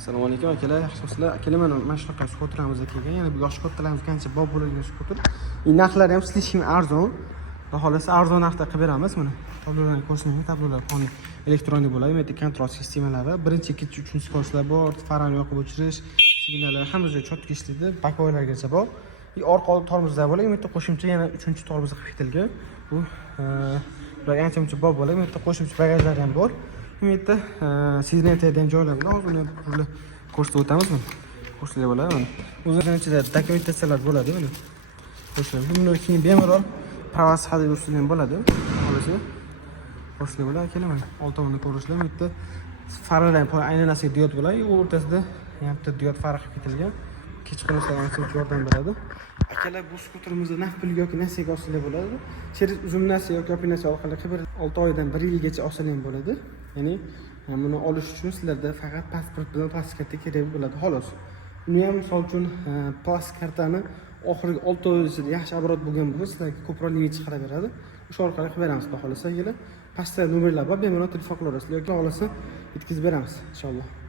Assalomu alaykum akalar, yaxshimisizlar? Akalar, mana shunaqa skuterimiz kelgan. Yana bu yosh skuterlarimiz qancha bob bo'lgan skuter. Narxlari ham slishim arzon. Xudo xolasa arzon narxda qilib beramiz. Mana tablolarni ko'rsatmayman, tablolar qonun elektronik bo'ladi. Bu yerda kontrol sistemalari, birinchi, ikkinchi, uchinchi skorosklar bor, farani yoqib o'chirish, signallar hammasi cho'tki ishlaydi, bakoylargacha bor. Orqa tormozlar bo'ladi. Bu yerda qo'shimcha yana uchinchi tormoz qilib ketilgan. Bu ular ancha-muncha bob bo'ladi. Bu yerda qo'shimcha bagajlar ham bor. Bu yerda sezilayotgan joylar bilan hozir uni pulni ko'rsatib o'tamiz. Ko'rsatib bo'ladi. O'zining ichida dokumentatsiyalar bo'ladi. Mana ko'rsatib. Bundan keyin bemalol pravas hadid ustida ham bo'ladi. Hozir ko'rsatib bo'ladi akalar. Mana old tomonda ko'rishlar. Bu yerda farlar aylanasiga diod bo'ladi. O'rtasida yarimta diod farq qilib ketilgan. Kechqurunlar ancha yordam beradi. Akalar, bu skuterimizni naqd pulga yoki nasiyaga olsangiz bo'ladi. Через uzun nasiya yoki opinatsiya orqali qilib 6 oydan 1 yilgacha olsangiz ham bo'ladi. Ya'ni buni olish uchun sizlarda faqat pasport bilan plastik karta kerak bo'ladi, xolos. Uni ham misol uchun plastik kartani oxirgi 6 oy ichida yaxshi oborot bo'lgan bo'lsa, sizlarga ko'proq limit chiqarib beradi. O'sha orqali qilib beramiz, xudo xolasa. Ya'ni pastda nomerlar bor, bemalol telefon qilaverasizlar yoki xohlasa yetkazib beramiz, inshaalloh.